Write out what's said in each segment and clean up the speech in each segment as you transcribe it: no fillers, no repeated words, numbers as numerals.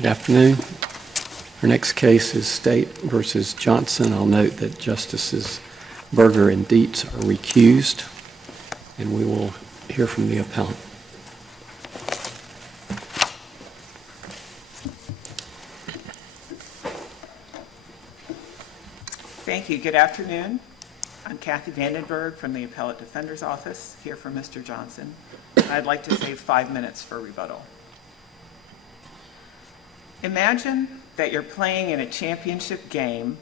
Good afternoon. Our next case is State versus Johnson. I'll note that Justices Berger and Dietz are recused, and we will hear from the appellant. Thank you. Good afternoon. I'm Kathy Vandenberg from the Appellate Defender's Office, here for Mr. Johnson. I'd like to save 5 minutes for rebuttal. Imagine that you're playing in a championship game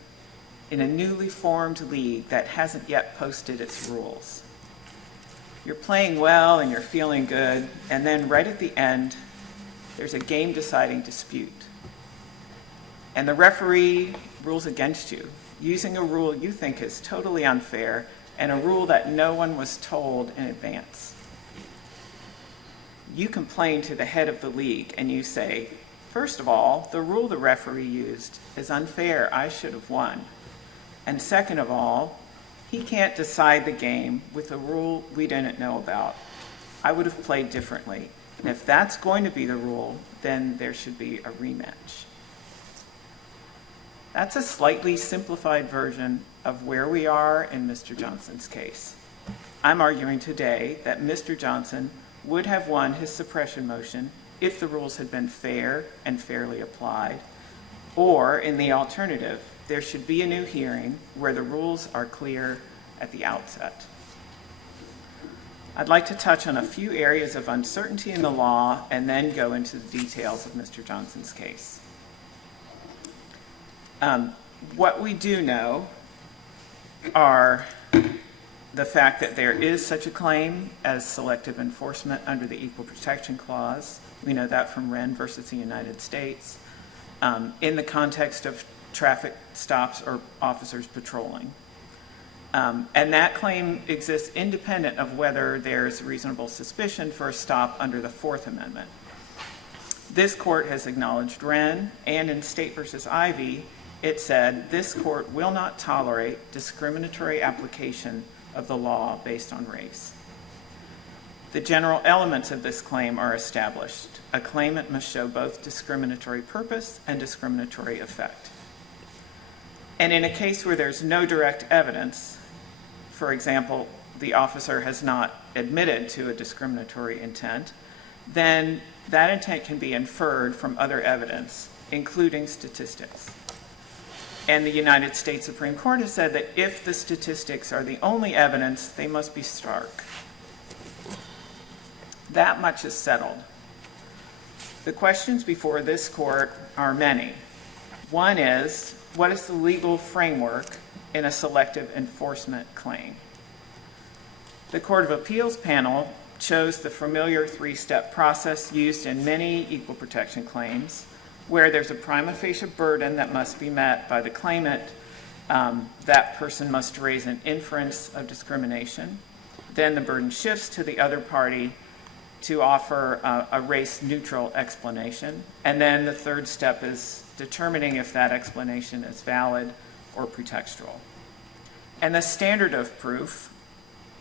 in a newly formed league that hasn't yet posted its rules. You're playing well and you're feeling good, and then right at the end, there's a game-deciding dispute. And the referee rules against you, using a rule you think is totally unfair and a rule that no one was told in advance. You complain to the head of the league and you say, first of all, the rule the referee used is unfair. I should have won. And second of all, he can't decide the game with a rule we didn't know about. I would have played differently. And if that's going to be the rule, then there should be a rematch. That's a slightly simplified version of where we are in Mr. Johnson's case. I'm arguing today that Mr. Johnson would have won his suppression motion if the rules had been fair and fairly applied, or in the alternative, there should be a new hearing where the rules are clear at the outset. I'd like to touch on a few areas of uncertainty in the law and then go into the details of Mr. Johnson's case. What we do know are the fact that there is such a claim as selective enforcement under the Equal Protection Clause. We know that from Wren versus the United States, in the context of traffic stops or officers patrolling. And that claim exists independent of whether there's reasonable suspicion for a stop under the Fourth Amendment. This court has acknowledged Wren, and in State versus Ivey, it said, this court will not tolerate discriminatory application of the law based on race. The general elements of this claim are established. A claimant must show both discriminatory purpose and discriminatory effect. And in a case where there's no direct evidence, for example, the officer has not admitted to a discriminatory intent, then that intent can be inferred from other evidence, including statistics. And the United States Supreme Court has said that if the statistics are the only evidence, they must be stark. That much is settled. The questions before this court are many. One is, what is the legal framework in a selective enforcement claim? The Court of Appeals panel chose the familiar three-step process used in many equal protection claims, where there's a prima facie burden that must be met by the claimant. That person must raise an inference of discrimination. Then the burden shifts to the other party to offer a race-neutral explanation. And then the third step is determining if that explanation is valid or pretextual. And the standard of proof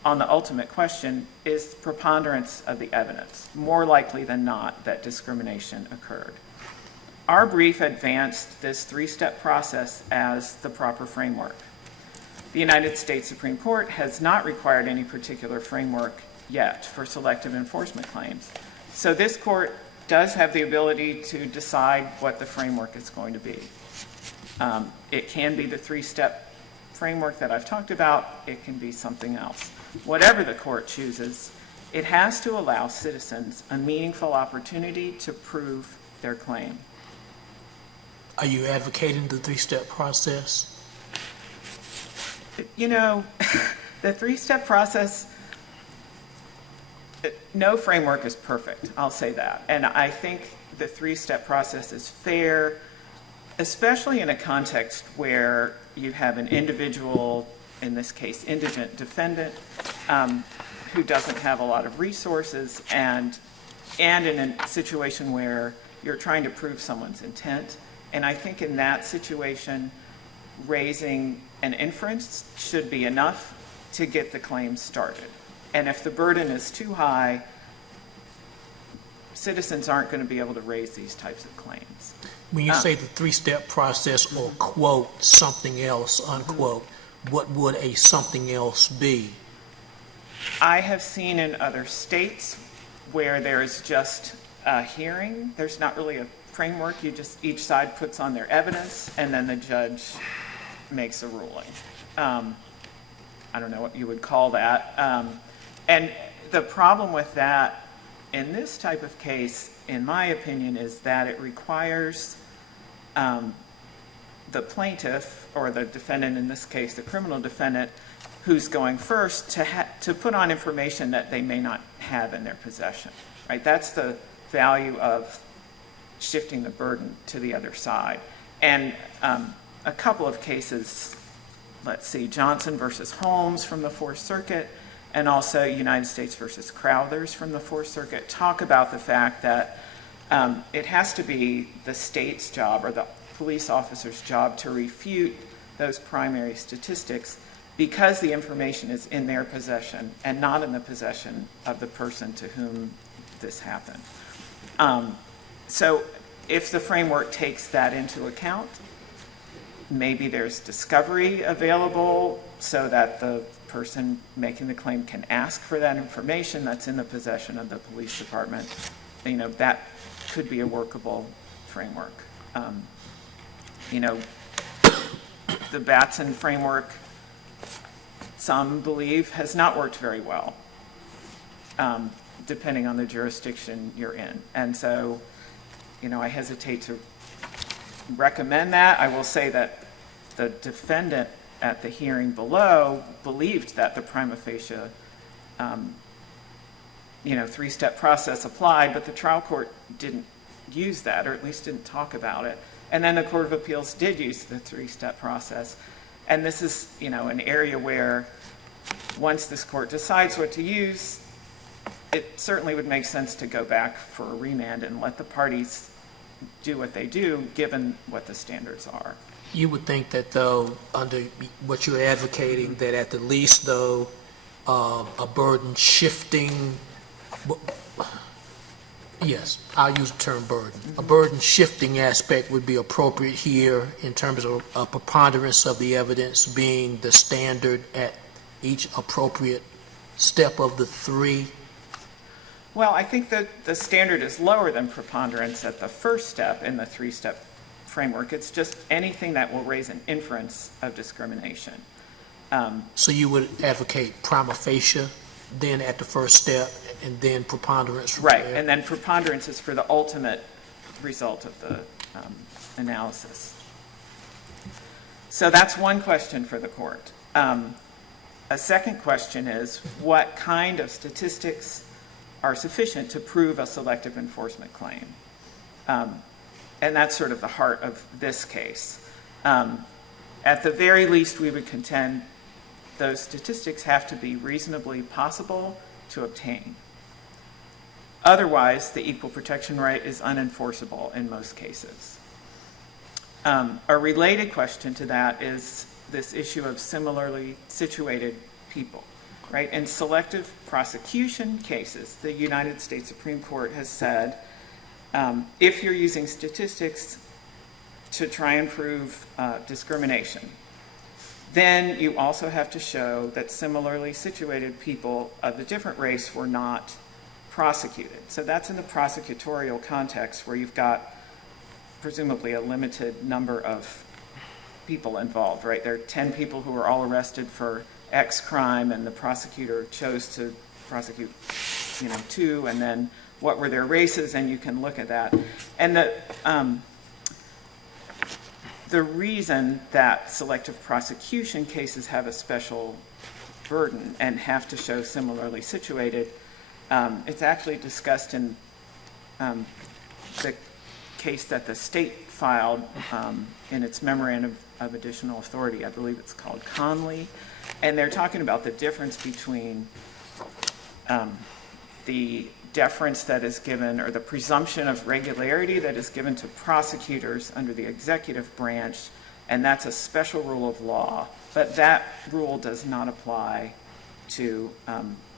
on the ultimate question is preponderance of the evidence, more likely than not that discrimination occurred. Our brief advanced this three-step process as the proper framework. The United States Supreme Court has not required any particular framework yet for selective enforcement claims. So this court does have the ability to decide what the framework is going to be. It can be the three-step framework that I've talked about. It can be something else. Whatever the court chooses, it has to allow citizens a meaningful opportunity to prove their claim. Are you advocating the three-step process? You know, the three-step process, no framework is perfect, I'll say that. And I think the three-step process is fair, especially in a context where you have an individual, in this case, indigent defendant, who doesn't have a lot of resources, and in a situation where you're trying to prove someone's intent. And I think in that situation, raising an inference should be enough to get the claim started. And if the burden is too high, citizens aren't going to be able to raise these types of claims. When you say the three-step process or quote, something else, unquote, what would a something else be? I have seen in other states where there is just a hearing. There's not really a framework. Each side puts on their evidence, and then the judge makes a ruling. I don't know what you would call that. And the problem with that in this type of case, in my opinion, is that it requires the plaintiff, or the defendant in this case, the criminal defendant, who's going first, to put on information that they may not have in their possession, right? That's the value of shifting the burden to the other side. And a couple of cases, let's see, Johnson versus Holmes from the Fourth Circuit, and also United States versus Crowthers from the Fourth Circuit, talk about the fact that it has to be the state's job or the police officer's job to refute those primary statistics, because the information is in their possession and not in the possession of the person to whom this happened. So if the framework takes that into account, maybe there's discovery available so that the person making the claim can ask for that information that's in the possession of the police department. You know, that could be a workable framework. You know, the Batson framework, some believe, has not worked very well, depending on the jurisdiction you're in. And so, you know, I hesitate to recommend that. I will say that the defendant at the hearing below believed that the prima facie, three-step process applied, but the trial court didn't use that, or at least didn't talk about it. And then the Court of Appeals did use the three-step process. And this is, you know, an area where once this court decides what to use, it certainly would make sense to go back for a remand and let the parties do what they do, given what the standards are. You would think that, though, under what you're advocating, that at the least, though, a burden shifting, yes, I'll use the term burden. A burden shifting aspect would be appropriate here in terms of a preponderance of the evidence being the standard at each appropriate step of the three. Well, I think that the standard is lower than preponderance at the first step in the three-step framework. It's just anything that will raise an inference of discrimination. So you would advocate prima facie then at the first step, and then preponderance from Right, there? and then preponderance is for the ultimate result of the analysis. So that's one question for the court. A second question is, what kind of statistics are sufficient to prove a selective enforcement claim? And that's sort of the heart of this case. At the very least, we would contend those statistics have to be reasonably possible to obtain. Otherwise, the equal protection right is unenforceable in most cases. A related question to that is this issue of similarly situated people, right? In selective prosecution cases, the United States Supreme Court has said, if you're using statistics to try and prove discrimination, then you also have to show that similarly situated people of a different race were not prosecuted. So that's in the prosecutorial context where you've got presumably a limited number of people involved, right? There are 10 people who were all arrested for X crime, and the prosecutor chose to prosecute, 2, and then what were their races, and you can look at that. And the reason that selective prosecution cases have a special burden and have to show similarly situated, it's actually discussed in the case that the state filed in its memorandum of additional authority. I believe it's called Conley. And they're talking about the difference between the deference that is given, or the presumption of regularity that is given to prosecutors under the executive branch, and that's a special rule of law. But that rule does not apply to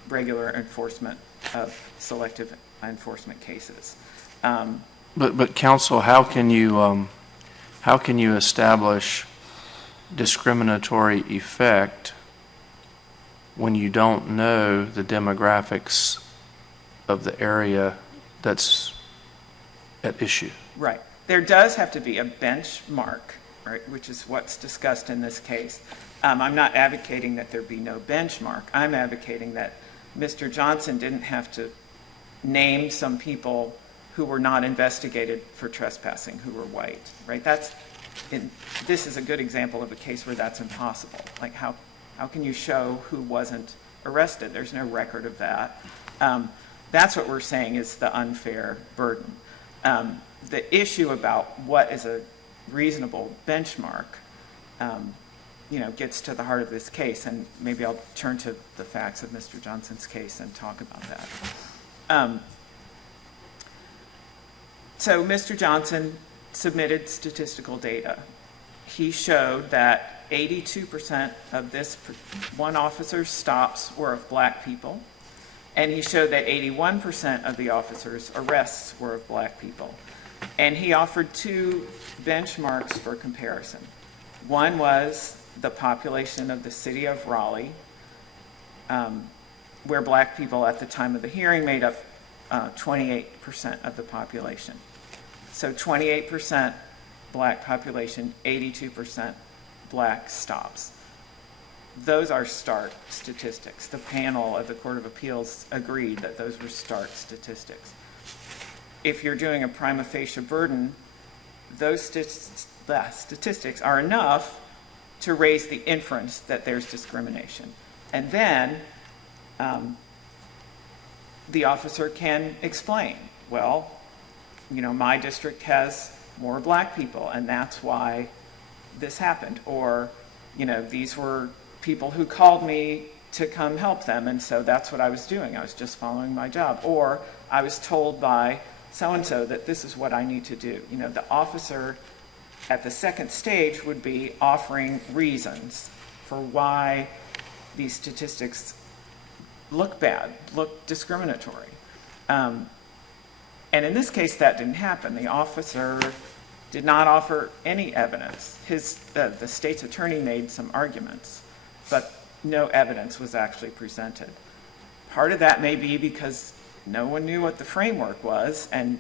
regular enforcement of selective enforcement cases. But counsel, how can you establish discriminatory effect when you don't know the demographics of the area that's at issue? Right. There does have to be a benchmark, right, which is what's discussed in this case. I'm not advocating that there be no benchmark. I'm advocating that Mr. Johnson didn't have to name some people who were not investigated for trespassing who were white, right? This is a good example of a case where that's impossible. Like how can you show who wasn't arrested? There's no record of that. That's what we're saying is the unfair burden. The issue about what is a reasonable benchmark, gets to the heart of this case, and maybe I'll turn to the facts of Mr. Johnson's case and talk about that. So Mr. Johnson submitted statistical data. He showed that 82% of this one officer's stops were of black people, and he showed that 81% of the officer's arrests were of black people. And he offered two benchmarks for comparison. One was the population of the city of Raleigh, where black people at the time of the hearing made up 28% of the population. So 28% black population, 82% black stops. Those are stark statistics. The panel of the Court of Appeals agreed that those were stark statistics. If you're doing a prima facie burden, those statistics are enough to raise the inference that there's discrimination. And then the officer can explain, well, my district has more black people, and that's why this happened. Or, these were people who called me to come help them, and so that's what I was doing. I was just following my job. Or I was told by so-and-so that this is what I need to do. The officer at the second stage would be offering reasons for why these statistics look bad, look discriminatory. And in this case, that didn't happen. The officer did not offer any evidence. The state's attorney made some arguments, but no evidence was actually presented. Part of that may be because no one knew what the framework was, and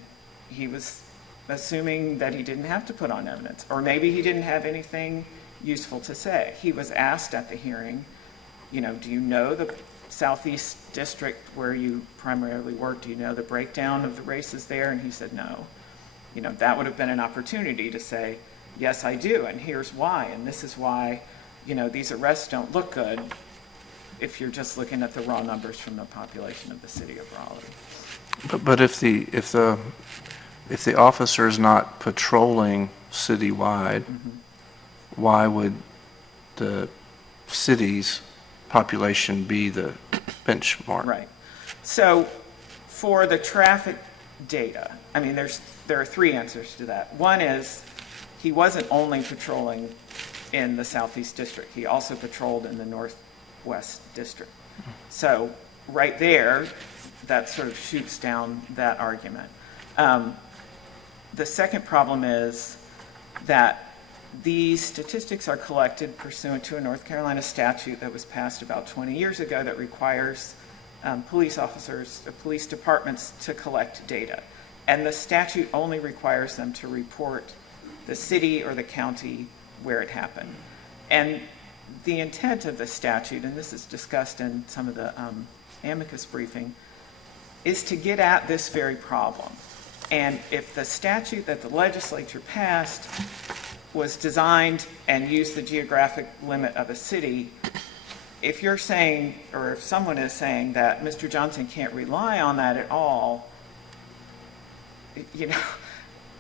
he was assuming that he didn't have to put on evidence. Or maybe he didn't have anything useful to say. He was asked at the hearing, do you know the Southeast District where you primarily work? Do you know the breakdown of the races there? And he said no. That would have been an opportunity to say, yes, I do, and here's why, and this is why, these arrests don't look good if you're just looking at the raw numbers from the population of the city of Raleigh. But if the officer is not patrolling citywide, why would the city's population be the benchmark? Right. So for the traffic data, there are three answers to that. One is he wasn't only patrolling in the Southeast District. He also patrolled in the Northwest District. So right there, that sort of shoots down that argument. The second problem is that these statistics are collected pursuant to a North Carolina statute that was passed about 20 years ago that requires police departments to collect data. And the statute only requires them to report the city or the county where it happened. And the intent of the statute, and this is discussed in some of the amicus briefing, is to get at this very problem. And if the statute that the legislature passed was designed and used the geographic limit of a city, if you're saying, or if someone is saying that Mr. Johnson can't rely on that at all,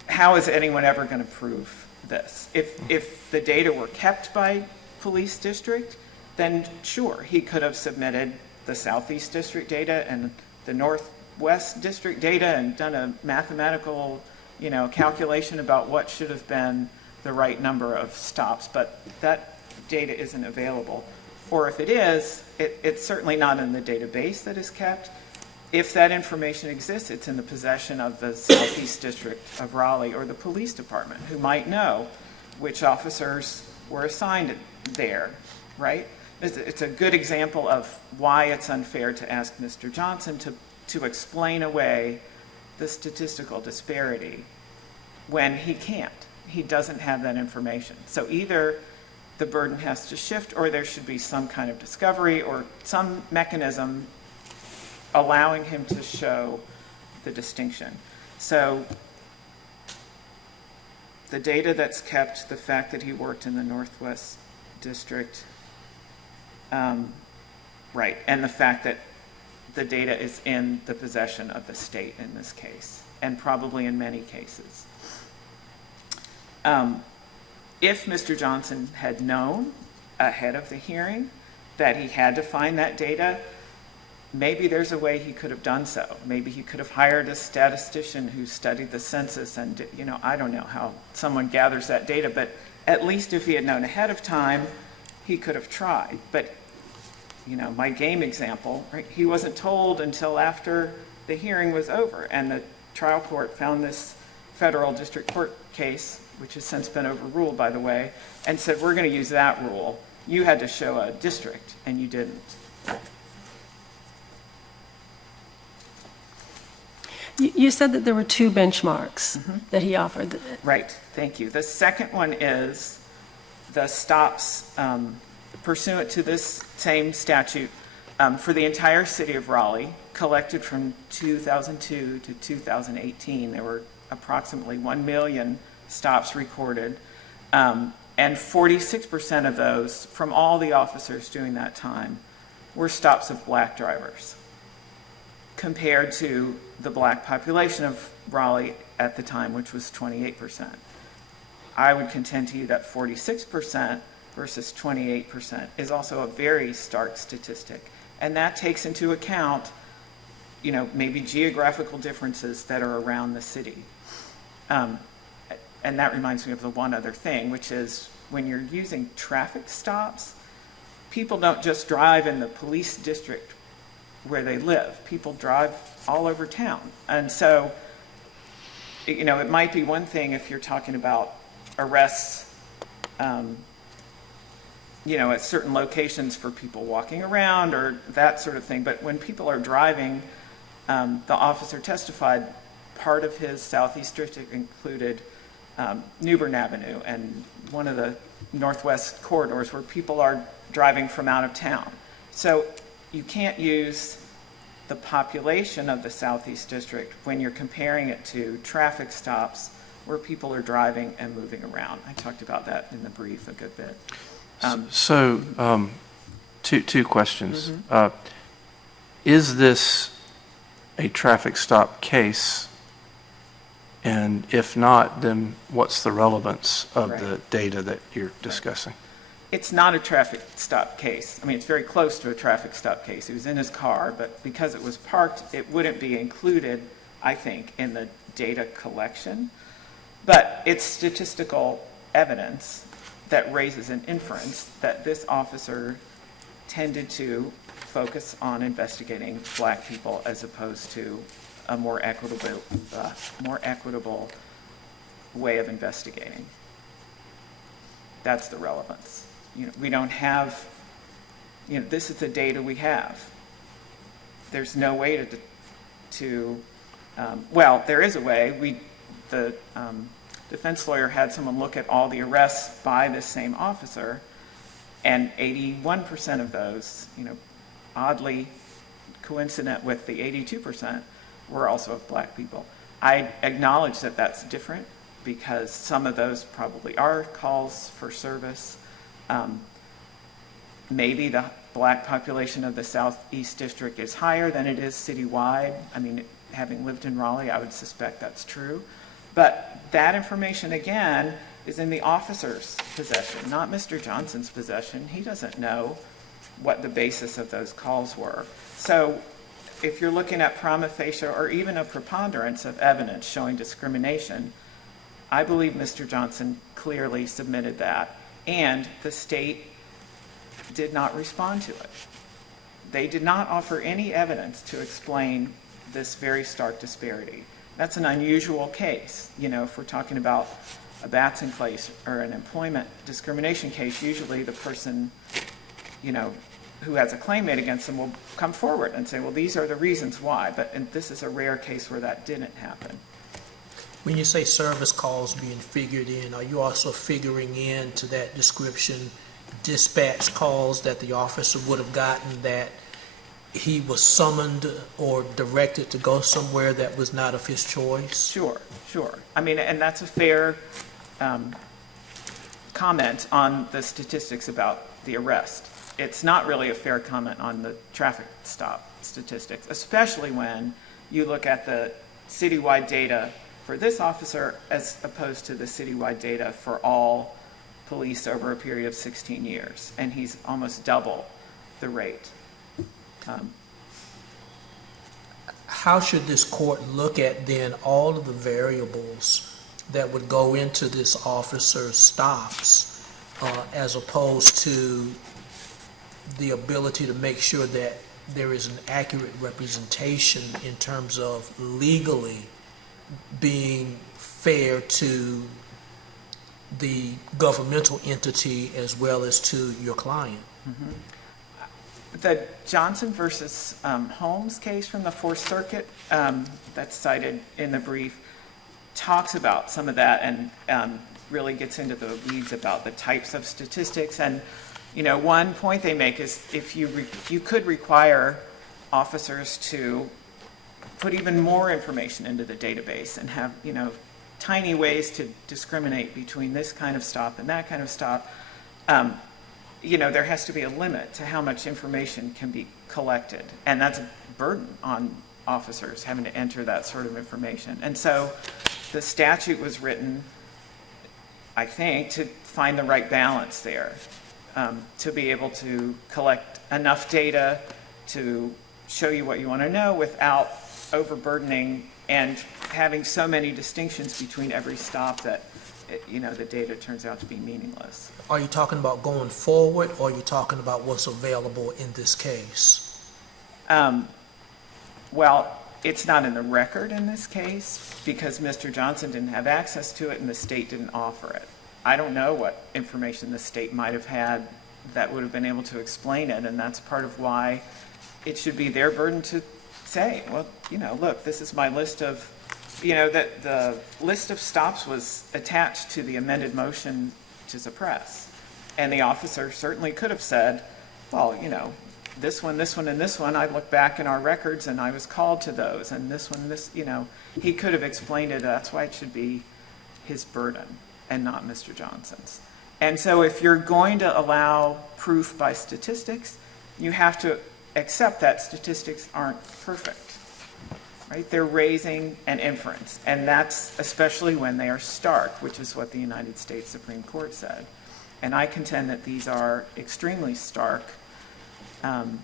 how is anyone ever going to prove this? If the data were kept by police district, then sure, he could have submitted the Southeast District data and the Northwest District data and done a mathematical, calculation about what should have been the right number of stops, but that data isn't available. Or if it is, it's certainly not in the database that is kept, If that information exists, it's in the possession of the Southeast District of Raleigh or the police department, who might know which officers were assigned there, right? It's a good example of why it's unfair to ask Mr. Johnson to explain away the statistical disparity when he can't. He doesn't have that information. So either the burden has to shift, or there should be some kind of discovery or some mechanism allowing him to show the distinction. So the data that's kept, the fact that he worked in the Northwest District, right, and the fact that the data is in the possession of the state in this case, and probably in many cases. If Mr. Johnson had known ahead of the hearing that he had to find that data, maybe there's a way he could have done so. Maybe he could have hired a statistician who studied the census and, I don't know how someone gathers that data, but at least if he had known ahead of time, he could have tried. But, my game example, right, he wasn't told until after the hearing was over, and the trial court found this federal district court case, which has since been overruled, by the way, and said, we're going to use that rule. You had to show a district, and you didn't. You said that there were two benchmarks that he offered. Right, thank you. The second one is the stops pursuant to this same statute for the entire city of Raleigh, collected from 2002 to 2018. There were approximately 1 million stops recorded, and 46% of those from all the officers during that time were stops of black drivers, compared to the black population of Raleigh at the time, which was 28%. I would contend to you that 46% versus 28% is also a very stark statistic. And that takes into account, maybe geographical differences that are around the city. And that reminds me of the one other thing, which is when you're using traffic stops, people don't just drive in the police district where they live. People drive all over town. And so, it might be one thing if you're talking about arrests, at certain locations for people walking around or that sort of thing. But when people are driving, the officer testified part of his Southeast District included Newbern Avenue and one of the Northwest corridors where people are driving from out of town. So you can't use the population of the Southeast District when you're comparing it to traffic stops where people are driving and moving around. I talked about that in the brief a good bit. Two questions. Is this a traffic stop case? And if not, then what's the relevance of the data that you're discussing? It's not a traffic stop case. I mean, it's very close to a traffic stop case. He was in his car, but because it was parked, it wouldn't be included, I think, in the data collection. But it's statistical evidence that raises an inference that this officer tended to focus on investigating black people as opposed to a more equitable way of investigating. That's the relevance. We don't have, this is the data we have. There's no way well, there is a way. The defense lawyer had someone look at all the arrests by this same officer, and 81% of those, oddly coincident with the 82%, were also of black people. I acknowledge that that's different because some of those probably are calls for service. Maybe the black population of the Southeast District is higher than it is citywide. I mean, having lived in Raleigh, I would suspect that's true. But that information, again, is in the officer's possession, not Mr. Johnson's possession. He doesn't know what the basis of those calls were. So if you're looking at prima facie or even a preponderance of evidence showing discrimination, I believe Mr. Johnson clearly submitted that, and the state did not respond to it. They did not offer any evidence to explain this very stark disparity. That's an unusual case. If we're talking about a Batson case or an employment discrimination case, usually the person, who has a claim made against them will come forward and say, well, these are the reasons why. But this is a rare case where that didn't happen. When you say service calls being figured in, are you also figuring into that description dispatch calls that the officer would have gotten that he was summoned or directed to go somewhere that was not of his choice? Sure. And that's a fair comment on the statistics about the arrest. It's not really a fair comment on the traffic stop statistics, especially when you look at the citywide data for this officer as opposed to the citywide data for all police over a period of 16 years, and he's almost double the rate. How should this court look at then all of the variables that would go into this officer's stops as opposed to the ability to make sure that there is an accurate representation in terms of legally being fair to the governmental entity as well as to your client? The Johnson versus Holmes case from the Fourth Circuit that's cited in the brief talks about some of that and really gets into the weeds about the types of statistics. And one point they make is if you could require officers to put even more information into the database and have tiny ways to discriminate between this kind of stop and that kind of stop. There has to be a limit to how much information can be collected, and that's a burden on officers having to enter that sort of information. And so the statute was written, I think, to find the right balance there, to be able to collect enough data to show you what you want to know without overburdening and having so many distinctions between every stop that the data turns out to be meaningless. Are you talking about going forward, or are you talking about what's available in this case? Well, it's not in the record in this case because Mr. Johnson didn't have access to it and the state didn't offer it. I don't know what information the state might have had that would have been able to explain it, and that's part of why it should be their burden to say, well, look, this is my list of, that the list of stops was attached to the amended motion to suppress. And the officer certainly could have said, well, this one, and this one, I look back in our records and I was called to those, and this one, he could have explained it. That's why it should be his burden and not Mr. Johnson's. And so if you're going to allow proof by statistics, you have to accept that statistics aren't perfect, right? They're raising an inference, and that's especially when they are stark, which is what the United States Supreme Court said. And I contend that these are extremely stark. And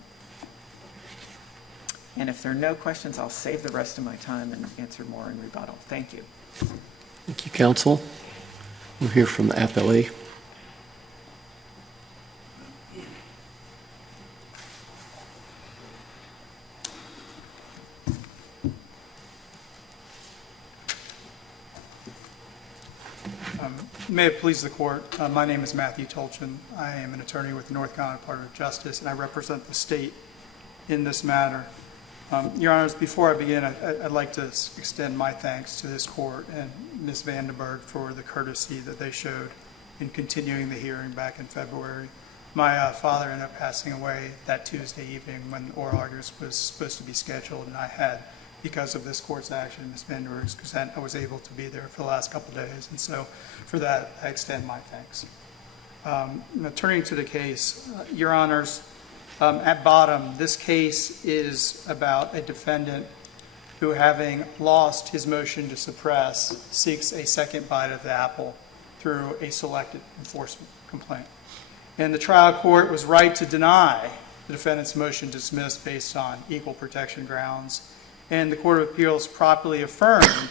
if there are no questions, I'll save the rest of my time and answer more in rebuttal. Thank you. Thank you, counsel. We'll hear from the appellee. May it please the court, my name is Matthew Tolchin. I am an attorney with the North Carolina Department of Justice, and I represent the state in this matter. Your Honors, before I begin, I'd like to extend my thanks to this court and Ms. Vandenberg for the courtesy that they showed in continuing the hearing back in February. My father ended up passing away that Tuesday evening when oral arguments was supposed to be scheduled, and I had, because of this court's action, Ms. Vandenberg's consent, I was able to be there for the last couple of days, and so for that, I extend my thanks. Now, turning to the case, Your Honors, at bottom, this case is about a defendant who, having lost his motion to suppress, seeks a second bite of the apple through a selected enforcement complaint. And the trial court was right to deny the defendant's motion dismissed based on equal protection grounds, and the Court of Appeals properly affirmed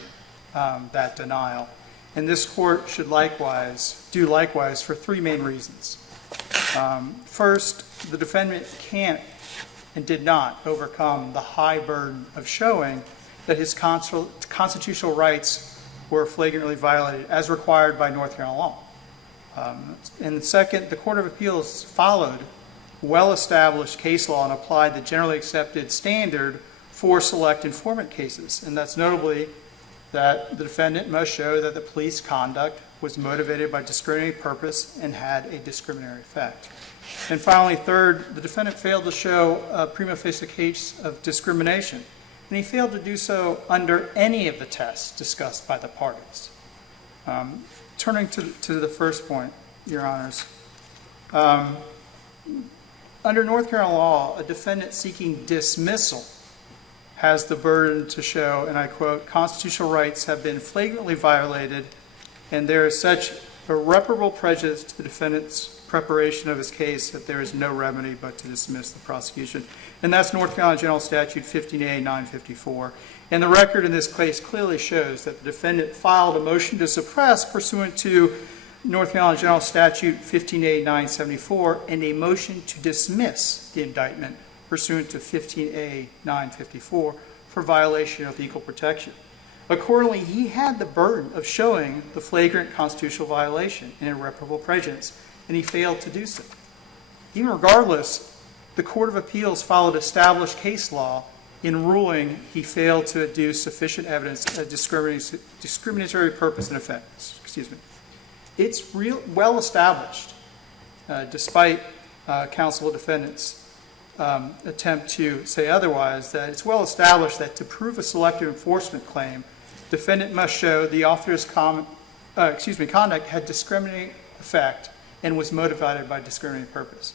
that denial. And this court should do likewise for three main reasons. First, the defendant can't and did not overcome the high burden of showing that his constitutional rights were flagrantly violated as required by North Carolina law. And second, the Court of Appeals followed well-established case law and applied the generally accepted standard for select informant cases. And that's notably that the defendant must show that the police conduct was motivated by discriminating purpose and had a discriminatory effect. And finally, third, the defendant failed to show a prima facie case of discrimination, and he failed to do so under any of the tests discussed by the parties. Turning to the first point, Your Honors, under North Carolina law, a defendant seeking dismissal has the burden to show, and I quote, constitutional rights have been flagrantly violated, and there is such irreparable prejudice to the defendant's preparation of his case that there is no remedy but to dismiss the prosecution. And that's North Carolina General Statute 15A954. And the record in this case clearly shows that the defendant filed a motion to suppress pursuant to North Carolina General Statute 15A974 and a motion to dismiss the indictment pursuant to 15A954 for violation of equal protection. Accordingly, he had the burden of showing the flagrant constitutional violation and irreparable prejudice, and he failed to do so. Even regardless, the Court of Appeals followed established case law in ruling he failed to adduce sufficient evidence of discriminatory purpose and effect. Excuse me. It's well established, despite counsel defendants' attempt to say otherwise, that it's well established that to prove a selective enforcement claim, defendant must show the officer's conduct had discriminating effect and was motivated by discriminating purpose.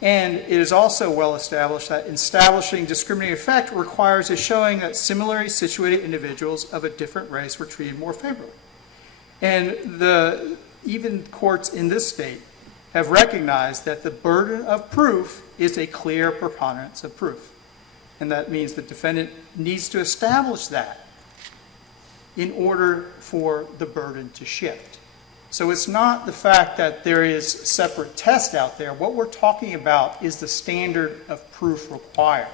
And it is also well established that establishing discriminating effect requires a showing that similarly situated individuals of a different race were treated more favorably. And even courts in this state have recognized that the burden of proof is a clear preponderance of proof. And that means the defendant needs to establish that in order for the burden to shift. So it's not the fact that there is separate tests out there. What we're talking about is the standard of proof required.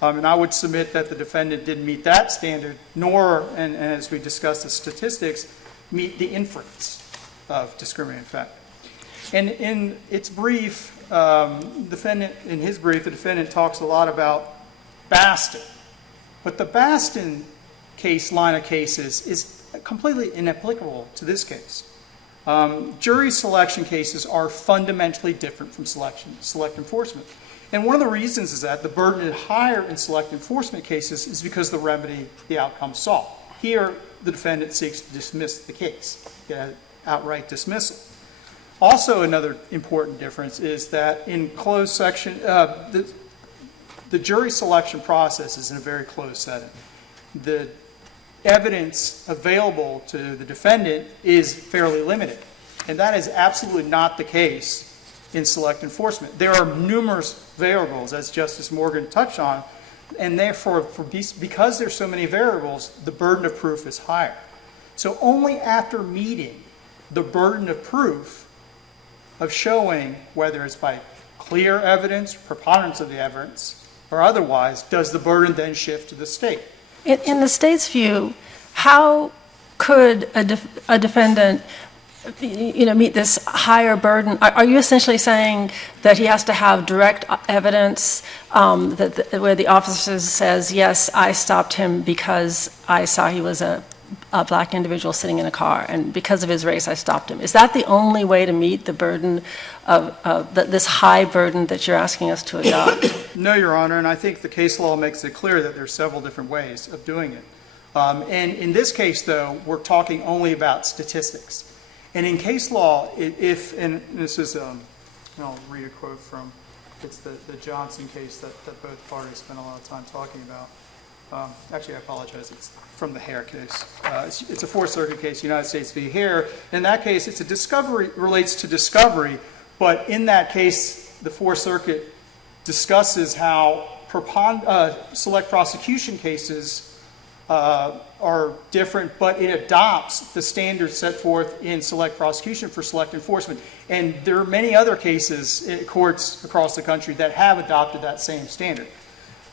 And I would submit that the defendant didn't meet that standard, nor, and as we discussed the statistics, meet the inference of discriminating effect. And in its brief, the defendant talks a lot about Bastin. But the Bastin line of cases is completely inapplicable to this case. Jury selection cases are fundamentally different from select enforcement. And one of the reasons is that the burden is higher in select enforcement cases is because the remedy, the outcome sought. Here, the defendant seeks to dismiss the case, get outright dismissal. Also, another important difference is that in closed section, the jury selection process is in a very closed setting. The evidence available to the defendant is fairly limited, and that is absolutely not the case in select enforcement. There are numerous variables, as Justice Morgan touched on, and therefore, because there's so many variables, the burden of proof is higher. So only after meeting the burden of proof of showing, whether it's by clear evidence, preponderance of the evidence, or otherwise, does the burden then shift to the state. In the state's view, how could a defendant, meet this higher burden? Are you essentially saying that he has to have direct evidence where the officer says, yes, I stopped him because I saw he was a black individual sitting in a car, and because of his race, I stopped him? Is that the only way to meet the burden of this high burden that you're asking us to adopt? No, Your Honor, and I think the case law makes it clear that there's several different ways of doing it. And in this case, though, we're talking only about statistics. And in case law, and this is, I'll read a quote from, it's the Johnson case that both parties spent a lot of time talking about. Actually, I apologize, it's from the Hare case. It's a Fourth Circuit case, United States v. Hare. In that case, it's a discovery, relates to discovery, but in that case, the Fourth Circuit discusses how select prosecution cases are different, but it adopts the standards set forth in select prosecution for select enforcement. And there are many other cases in courts across the country that have adopted that same standard.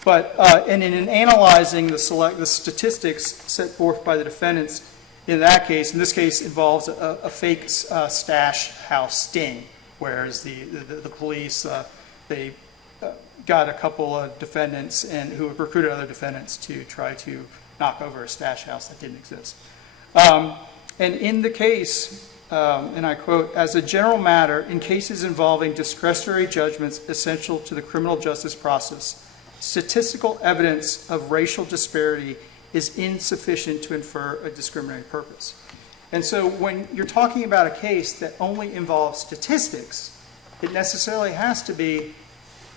But, and in analyzing the statistics set forth by the defendants in that case, in this case involves a fake stash house sting, whereas the police, they got a couple of defendants and who recruited other defendants to try to knock over a stash house that didn't exist. And in the case, and I quote, "As a general matter, in cases involving discretionary judgments essential to the criminal justice process, statistical evidence of racial disparity is insufficient to infer a discriminatory purpose." And so when you're talking about a case that only involves statistics, it necessarily has to be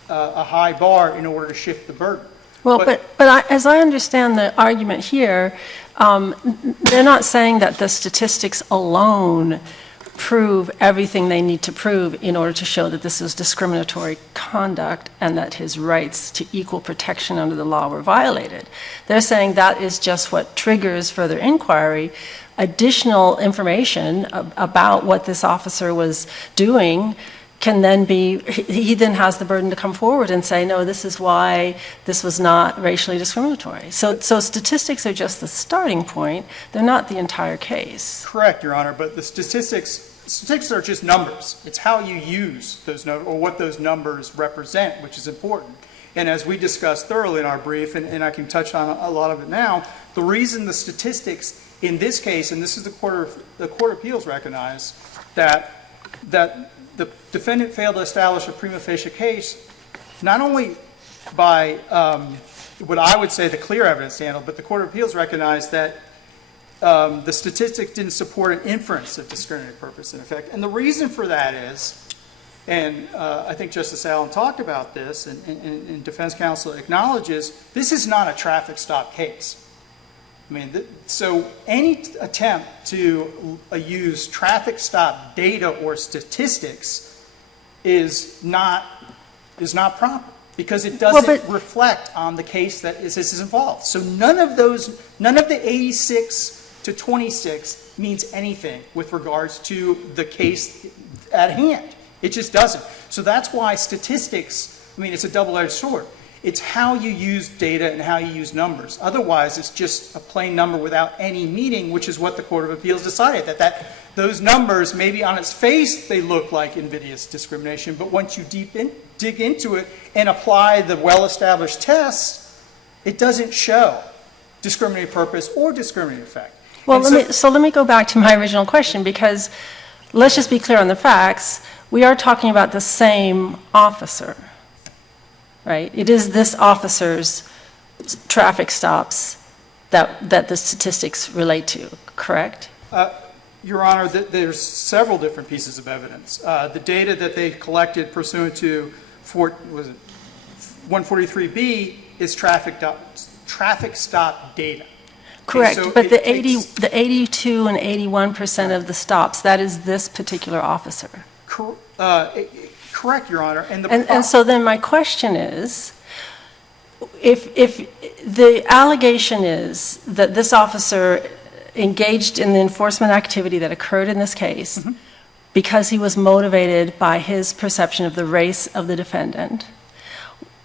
a high bar in order to shift the burden. Well, but as I understand the argument here, they're not saying that the statistics alone prove everything they need to prove in order to show that this is discriminatory conduct and that his rights to equal protection under the law were violated. They're saying that is just what triggers further inquiry. Additional information about what this officer was doing can then be, he then has the burden to come forward and say, no, this is why this was not racially discriminatory. So statistics are just the starting point. They're not the entire case. Correct, Your Honor, but the statistics are just numbers. It's how you use those numbers, or what those numbers represent, which is important. And as we discussed thoroughly in our brief, and I can touch on a lot of it now, the reason the statistics in this case, and this is the Court of Appeals recognize, that the defendant failed to establish a prima facie case, not only by what I would say the clear evidence standard, but the Court of Appeals recognized that the statistics didn't support an inference of discriminatory purpose in effect. And the reason for that is, and I think Justice Allen talked about this, and defense counsel acknowledges, this is not a traffic stop case. I mean, so any attempt to use traffic stop data or statistics is not proper, because it doesn't reflect on the case that this is involved. So none of the 86 to 26 means anything with regards to the case at hand. It just doesn't. So that's why statistics, I mean, it's a double-edged sword. It's how you use data and how you use numbers. Otherwise, it's just a plain number without any meaning, which is what the Court of Appeals decided, that those numbers, maybe on its face, they look like invidious discrimination, but once you dig into it and apply the well-established tests, it doesn't show discriminating purpose or discriminating effect. Well, let me go back to my original question, because let's just be clear on the facts. We are talking about the same officer. Right? It is this officer's traffic stops that the statistics relate to, correct? Your Honor, there's several different pieces of evidence. The data that they collected pursuant to 143B is traffic stop data. Correct, so but the 82 and 81% of the stops, that is this particular officer. Correct, Your Honor. And so then my question is, if the allegation is that this officer engaged in the enforcement activity that occurred in this case because he was motivated by his perception of the race of the defendant,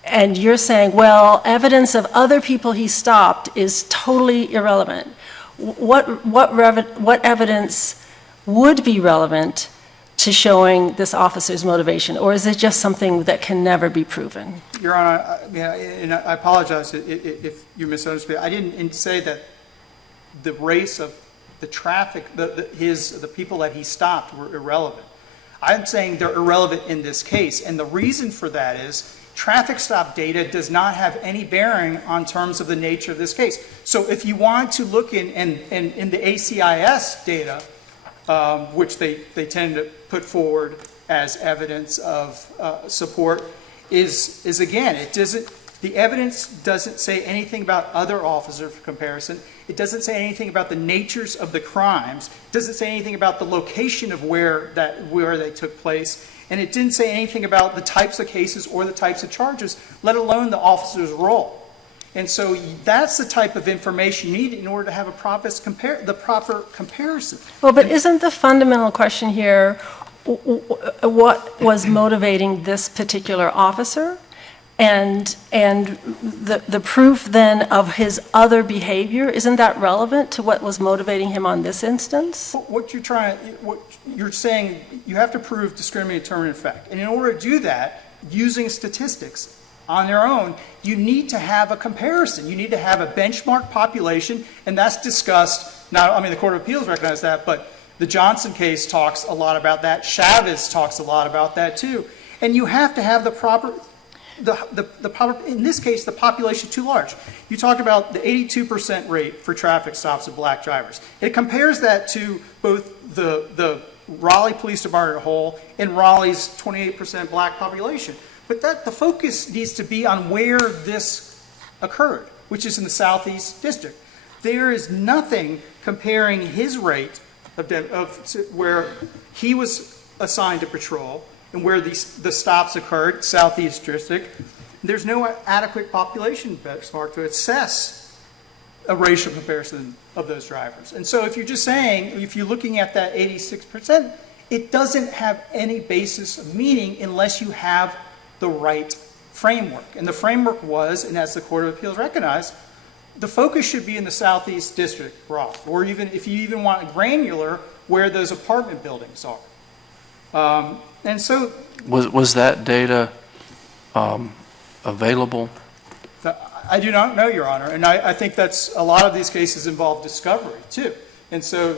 and you're saying, well, evidence of other people he stopped is totally irrelevant, what evidence would be relevant to showing this officer's motivation, or is it just something that can never be proven? Your Honor, and I apologize if you misunderstood. I didn't say that the race of the traffic, the people that he stopped were irrelevant. I'm saying they're irrelevant in this case, and the reason for that is traffic stop data does not have any bearing on terms of the nature of this case. So if you want to look in the ACIS data, which they tend to put forward as evidence of support, is again, the evidence doesn't say anything about other officers for comparison. It doesn't say anything about the natures of the crimes. It doesn't say anything about the location of where they took place. And it didn't say anything about the types of cases or the types of charges, let alone the officer's role. And so that's the type of information you need in order to have the proper comparison. Well, but isn't the fundamental question here, what was motivating this particular officer? And the proof then of his other behavior, isn't that relevant to what was motivating him on this instance? What you're saying, you have to prove discriminatory effect. And in order to do that, using statistics on their own, you need to have a comparison. You need to have a benchmark population, and that's discussed, the Court of Appeals recognized that, but the Johnson case talks a lot about that. Chavez talks a lot about that too. And you have to have the proper, in this case, the population too large. You talk about the 82% rate for traffic stops of black drivers. It compares that to both the Raleigh Police Department as a whole and Raleigh's 28% black population. But the focus needs to be on where this occurred, which is in the Southeast District. There is nothing comparing his rate of where he was assigned to patrol and where the stops occurred, Southeast District. There's no adequate population benchmark to assess a racial comparison of those drivers. And so if you're just saying, if you're looking at that 86%, it doesn't have any basis of meaning unless you have the right framework. And the framework was, and as the Court of Appeals recognized, the focus should be in the Southeast District, Roth, or even if you even want granular, where those apartment buildings are. And so... Was that data available? I do not know, Your Honor, and I think that's, a lot of these cases involve discovery, too. And so,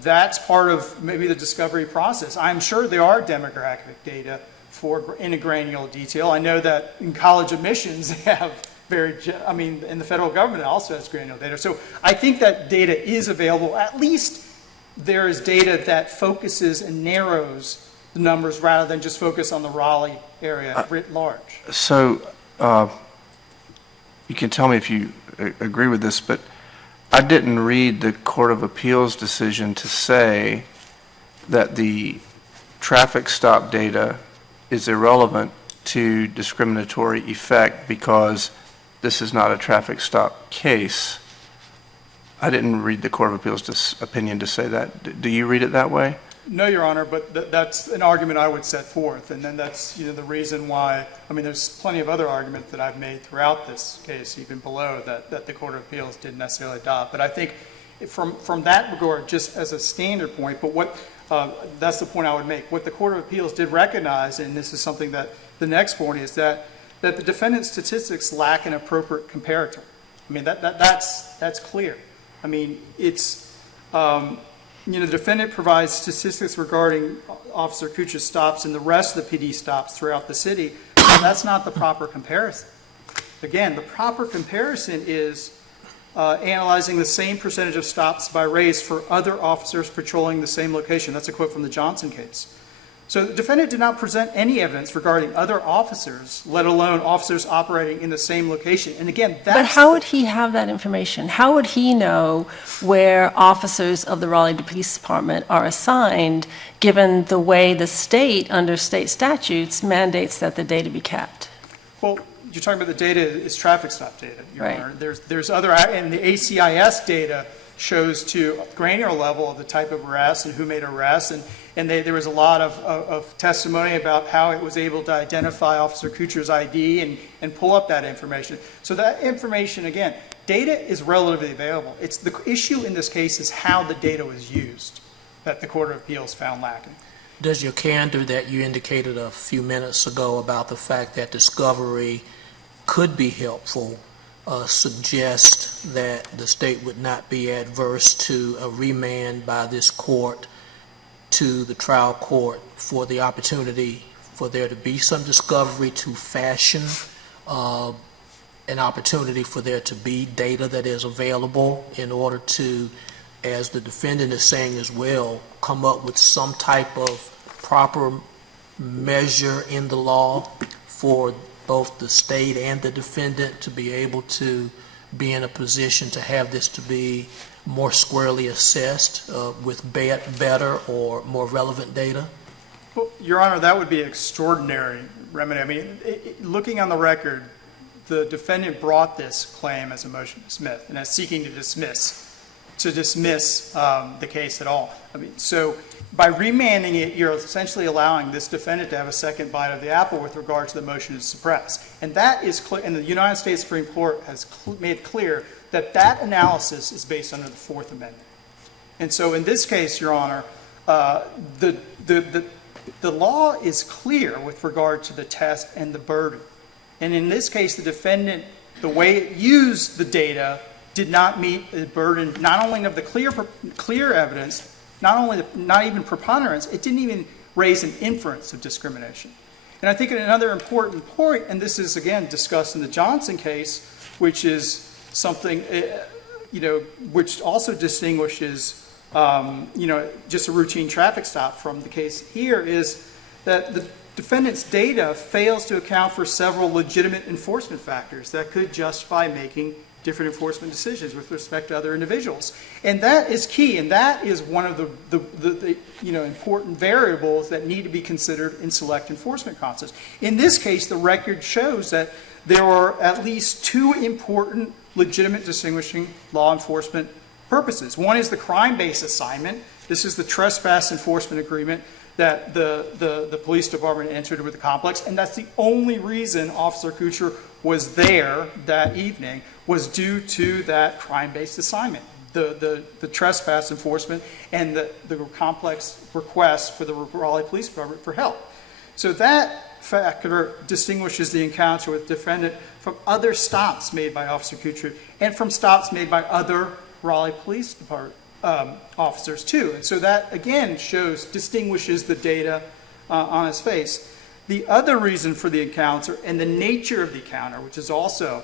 that's part of maybe the discovery process. I'm sure there are demographic data in a granular detail. I know that in college admissions, they have and the federal government also has granular data. So I think that data is available. At least there is data that focuses and narrows the numbers rather than just focus on the Raleigh area writ large. So you can tell me if you agree with this, but I didn't read the Court of Appeals decision to say that the traffic stop data is irrelevant to discriminatory effect because this is not a traffic stop case. I didn't read the Court of Appeals opinion to say that. Do you read it that way? No, Your Honor, but that's an argument I would set forth, and then that's the reason why. There's plenty of other arguments that I've made throughout this case, even below that the Court of Appeals didn't necessarily adopt. But I think from that regard, just as a standard point, but that's the point I would make. What the Court of Appeals did recognize, and this is something that the next point is that the defendant's statistics lack an appropriate comparator. That's clear. It's the defendant provides statistics regarding Officer Kucha's stops and the rest of the PD stops throughout the city. That's not the proper comparison. Again, the proper comparison is analyzing the same percentage of stops by race for other officers patrolling the same location. That's a quote from the Johnson case. So the defendant did not present any evidence regarding other officers, let alone officers operating in the same location. And again, that's... But how would he have that information? How would he know where officers of the Raleigh Police Department are assigned, given the way the state, under state statutes, mandates that the data be kept? Well, you're talking about the data is traffic stop data, Your Right. Honor. There's other, and the ACIS data shows to a granular level of the type of arrest and who made arrests, and there was a lot of testimony about how it was able to identify Officer Kucha's ID and pull up that information. So that information, again, data is relatively available. It's the issue in this case is how the data was used that the Court of Appeals found lacking. Does your candor that you indicated a few minutes ago about the fact that discovery could be helpful suggest that the state would not be adverse to a remand by this court to the trial court for the opportunity for there to be some discovery to fashion an opportunity for there to be data that is available in order to, as the defendant is saying as well, come up with some type of proper measure in the law for both the state and the defendant to be able to be in a position to have this to be more squarely assessed with better or more relevant data? Well, Your Honor, that would be an extraordinary remedy. Looking on the record, the defendant brought this claim as a motion to dismiss, and as seeking to dismiss the case at all. I mean, so by remanding it, you're essentially allowing this defendant to have a second bite of the apple with regard to the motion to suppress. And that is clear, and the United States Supreme Court has made clear that that analysis is based under the Fourth Amendment. And so in this case, Your Honor, the law is clear with regard to the test and the burden. And in this case, the defendant, the way it used the data, did not meet the burden, not only of the clear evidence, not even preponderance, it didn't even raise an inference of discrimination. And I think another important point, and this is again discussed in the Johnson case, which is something, which also distinguishes, just a routine traffic stop from the case here, is that the defendant's data fails to account for several legitimate enforcement factors that could justify making different enforcement decisions with respect to other individuals. And that is key, and that is one of the important variables that need to be considered in select enforcement concepts. In this case, the record shows that there are at least two important legitimate distinguishing law enforcement purposes. One is the crime-based assignment. This is the trespass enforcement agreement that the police department entered with the complex, and that's the only reason Officer Kuchar was there that evening, was due to that crime-based assignment, the trespass enforcement and the complex request for the Raleigh Police Department for help. So that factor distinguishes the encounter with the defendant from other stops made by Officer Kuchar and from stops made by other Raleigh Police Department officers too. And so that again distinguishes the data on its face. The other reason for the encounter and the nature of the encounter, which is also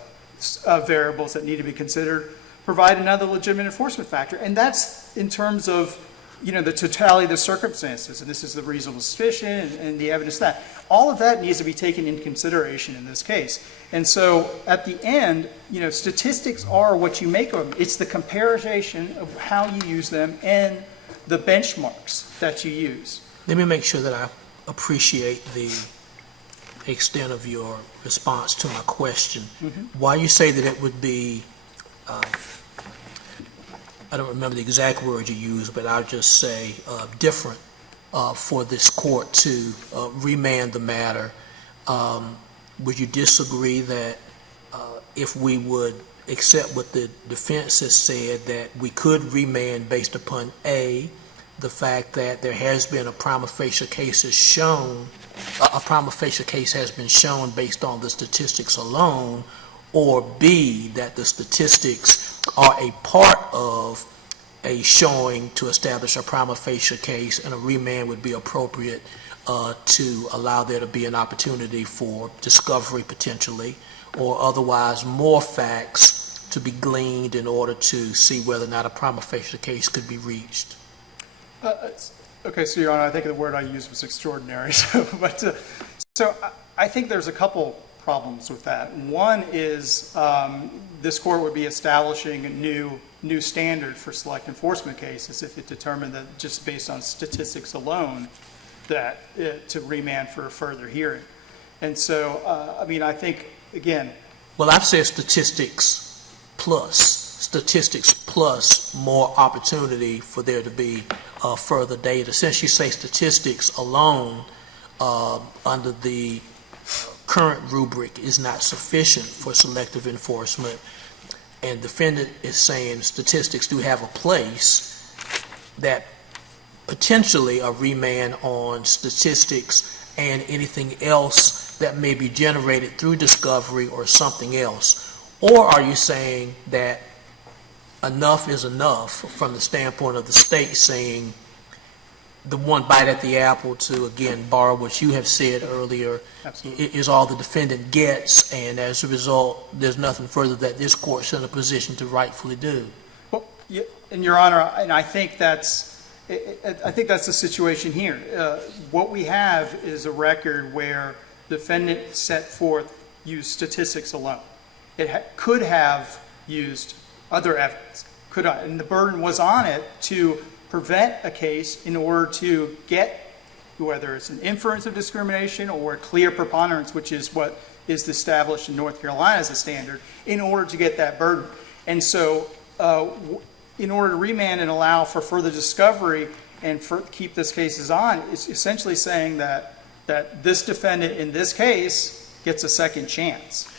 variables that need to be considered, provide another legitimate enforcement factor. And that's in terms of the totality of the circumstances. And this is the reasonable suspicion and the evidence that. All of that needs to be taken into consideration in this case. And so at the end, statistics are what you make of them. It's the comparison of how you use them and the benchmarks that you use. Let me make sure that I appreciate the extent of your response to my question. Mm-hmm. Why you say that it would be, I don't remember the exact word you used, but I'll just say different for this court to remand the matter. Would you disagree that if we would accept what the defense has said, that we could remand based upon A, the fact that there has been a prima facie case has been shown based on the statistics alone, or B, that the statistics are a part of a showing to establish a prima facie case, and a remand would be appropriate to allow there to be an opportunity for discovery potentially, or otherwise more facts to be gleaned in order to see whether or not a prima facie case could be reached? Okay, so Your Honor, I think the word I used was extraordinary. So I think there's a couple problems with that. One is this court would be establishing a new standard for select enforcement cases if it determined that just based on statistics alone that to remand for a further hearing. And so, I think, again... Well, I've said statistics plus more opportunity for there to be further data. Since you say statistics alone under the current rubric is not sufficient for selective enforcement, and defendant is saying statistics do have a place, that potentially a remand on statistics and anything else that may be generated through discovery or something else? Or are you saying that enough is enough from the standpoint of the state saying the one bite at the apple, to again borrow what you have said earlier, is all the defendant gets, and as a result there's nothing further that this court's in a position to rightfully do? Well, yeah, and Your Honor, and I think that's the situation here. What we have is a record where the defendant set forth used statistics alone. It could have used other evidence, and the burden was on it to prevent a case in order to get, whether it's an inference of discrimination or a clear preponderance, which is what is established in North Carolina as a standard in order to get that burden. And so in order to remand and allow for further discovery and keep this case on, it's essentially saying that this defendant in this case gets a second chance.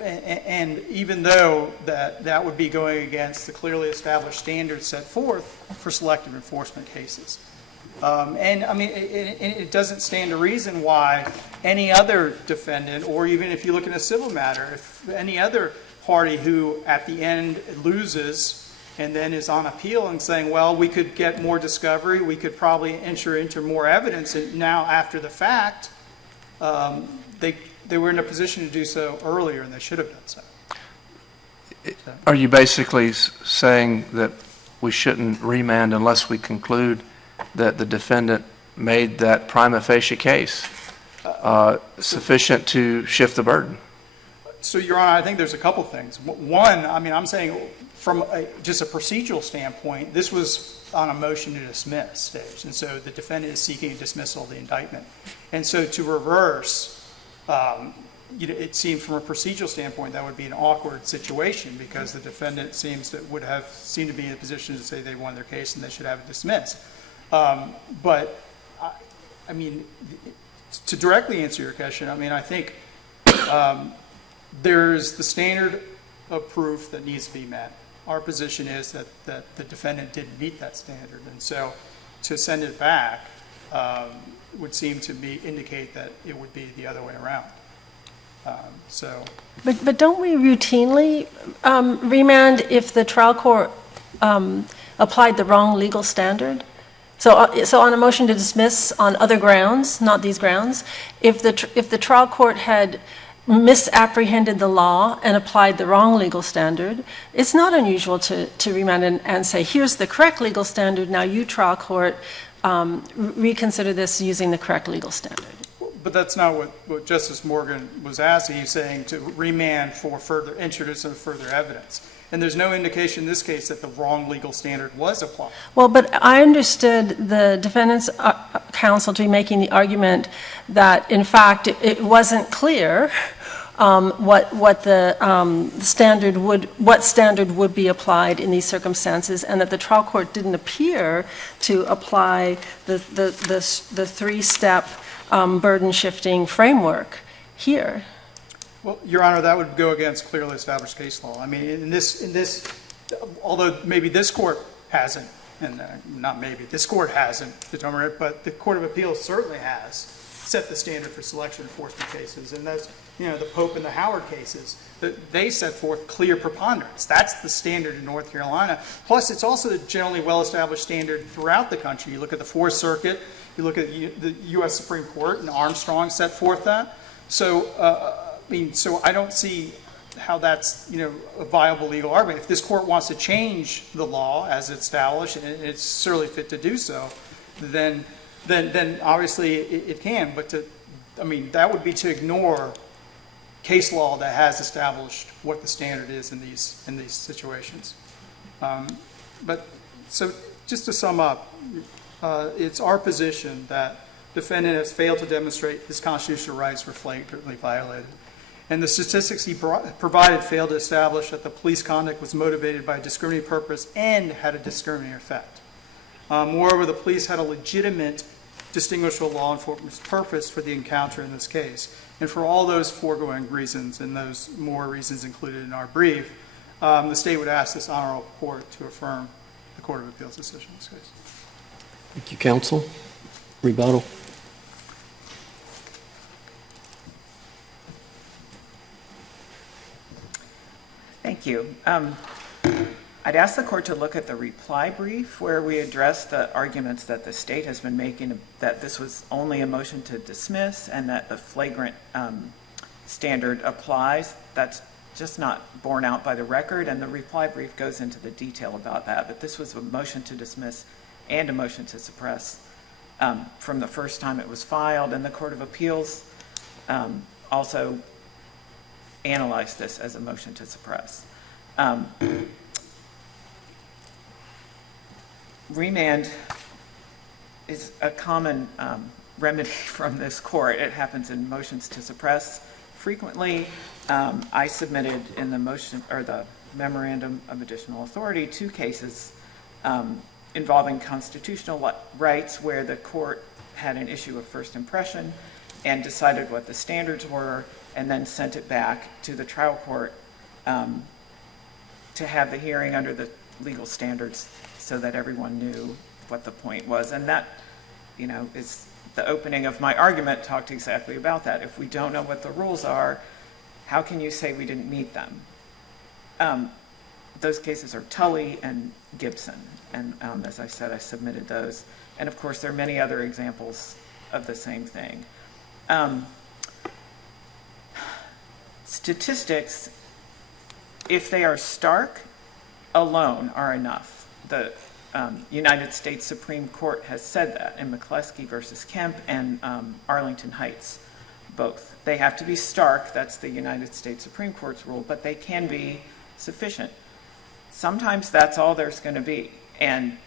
And even though that would be going against the clearly established standards set forth for selective enforcement cases. And I mean, it doesn't stand to reason why any other defendant, or even if you look at a civil matter, if any other party who at the end loses and then is on appeal and saying, well, we could get more discovery, we could probably enter into more evidence, and now after the fact, they were in a position to do so earlier, and they should have done so. Are you basically saying that we shouldn't remand unless we conclude that the defendant made that prima facie case sufficient to shift the burden? So, Your Honor, I think there's a couple things. One, I mean, I'm saying from just a procedural standpoint, this was on a motion to dismiss stage, and so the defendant is seeking a dismissal of the indictment. And so to reverse, it seems from a procedural standpoint that would be an awkward situation because the defendant seemed to be in a position to say they won their case and they should have it dismissed. But I mean, to directly answer your question, I mean, I think there's the standard of proof that needs to be met. Our position is that the defendant didn't meet that standard, and so to send it back would seem to indicate that it would be the other way around. But don't we routinely remand if the trial court applied the wrong legal standard? So on a motion to dismiss on other grounds, not these grounds, if the trial court had misapprehended the law and applied the wrong legal standard, it's not unusual to remand and say, here's the correct legal standard, now you trial court reconsider this using the correct legal standard. But that's not what Justice Morgan was asking. He's saying to remand for introduction of further evidence. And there's no indication in this case that the wrong legal standard was applied. Well, but I understood the defendant's counsel to be making the argument that, in fact, it wasn't clear what standard would be applied in these circumstances, and that the trial court didn't appear to apply the three-step burden-shifting framework here. Well, Your Honor, that would go against clearly established case law. I mean, in this, although maybe this court hasn't, and not maybe, this court hasn't determined it, but the Court of Appeals certainly has set the standard for selection enforcement cases, and that's, the Pope and the Howard cases, that they set forth clear preponderance. That's the standard in North Carolina. Plus, it's also a generally well-established standard throughout the country. You look at the Fourth Circuit, you look at the U.S. Supreme Court, and Armstrong set forth that. So, so I don't see how that's, a viable legal argument. If this court wants to change the law as it's established, and it's certainly fit to do so, then obviously it can. But that would be to ignore case law that has established what the standard is in these situations. But so just to sum up, it's our position that defendant has failed to demonstrate his constitutional rights were flagrantly violated. And the statistics he provided failed to establish that the police conduct was motivated by a discriminating purpose and had a discriminating effect. Moreover, the police had a legitimate distinguishable law enforcement purpose for the encounter in this case. And for all those foregoing reasons and those more reasons included in our brief, the state would ask this honorable court to affirm the Court of Appeals decision in this case. Thank you, counsel. Rebuttal. Thank you. I'd ask the court to look at the reply brief where we address the arguments that the state has been making that this was only a motion to dismiss and that the flagrant standard applies. That's just not borne out by the record, and the reply brief goes into the detail about that. But this was a motion to dismiss and a motion to suppress from the first time it was filed, and the Court of Appeals also analyzed this as a motion to suppress. Remand is a common remedy from this court. It happens in motions to suppress frequently. I submitted in the motion, or the memorandum of additional authority, 2 cases involving constitutional rights where the court had an issue of first impression and decided what the standards were, and then sent it back to the trial court to have the hearing under the legal standards so that everyone knew what the point was. And that, is the opening of my argument, talked exactly about that. If we don't know what the rules are, how can you say we didn't meet them? Those cases are Tully and Gibson. And as I said, I submitted those. And of course, there are many other examples of the same thing. Statistics, if they are stark, alone are enough. The United States Supreme Court has said that in McCleskey versus Kemp and Arlington Heights, both. They have to be stark, that's the United States Supreme Court's rule, but they can be sufficient. Sometimes that's all there's going to be. And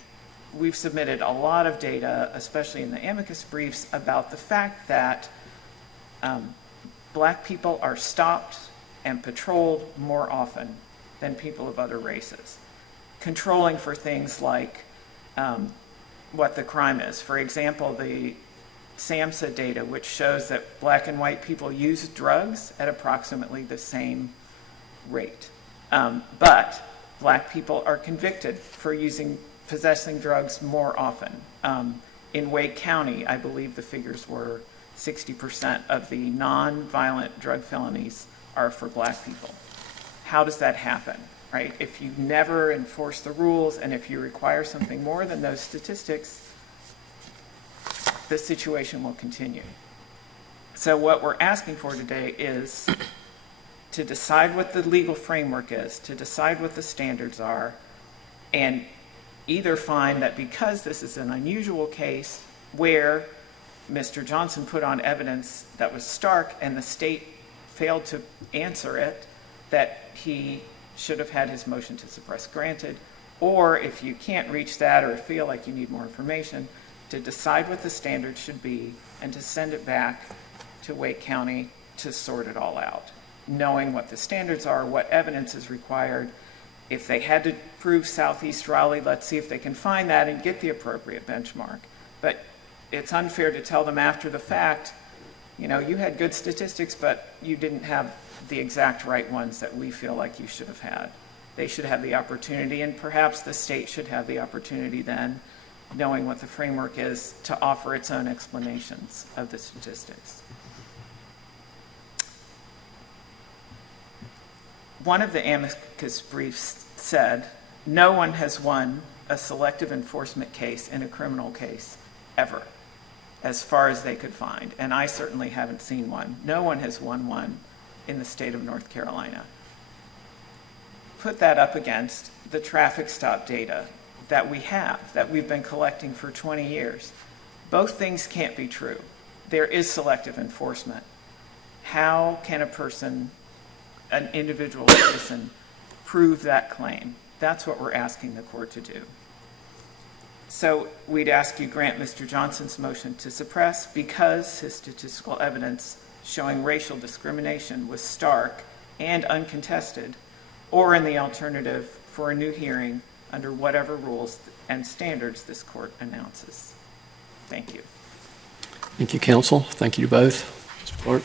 we've submitted a lot of data, especially in the amicus briefs, about the fact that Black people are stopped and patrolled more often than people of other races, controlling for things like what the crime is. For example, the SAMHSA data, which shows that Black and white people use drugs at approximately the same rate. But Black people are convicted for possessing drugs more often. In Wake County, I believe the figures were 60% of the non-violent drug felonies are for Black people. How does that happen, right? If you never enforce the rules and if you require something more than those statistics, the situation will continue. So what we're asking for today is to decide what the legal framework is, to decide what the standards are, and either find that because this is an unusual case where Mr. Johnson put on evidence that was stark and the state failed to answer it, that he should have had his motion to suppress granted, or if you can't reach that or feel like you need more information, to decide what the standards should be and to send it back to Wake County to sort it all out, knowing what the standards are, what evidence is required. If they had to prove Southeast Raleigh, let's see if they can find that and get the appropriate benchmark. But it's unfair to tell them after the fact, you had good statistics, but you didn't have the exact right ones that we feel like you should have had. They should have the opportunity, and perhaps the state should have the opportunity then, knowing what the framework is, to offer its own explanations of the statistics. One of the amicus briefs said, no one has won a selective enforcement case in a criminal case ever, as far as they could find. And I certainly haven't seen one. No one has won one in the state of North Carolina. Put that up against the traffic stop data that we have, that we've been collecting for 20 years. Both things can't be true. There is selective enforcement. How can a person, an individual citizen, prove that claim? That's what we're asking the court to do. So we'd ask you grant Mr. Johnson's motion to suppress because his statistical evidence showing racial discrimination was stark and uncontested, or in the alternative, for a new hearing under whatever rules and standards this court announces. Thank you. Thank you, counsel. Thank you to both. Mr. Clark.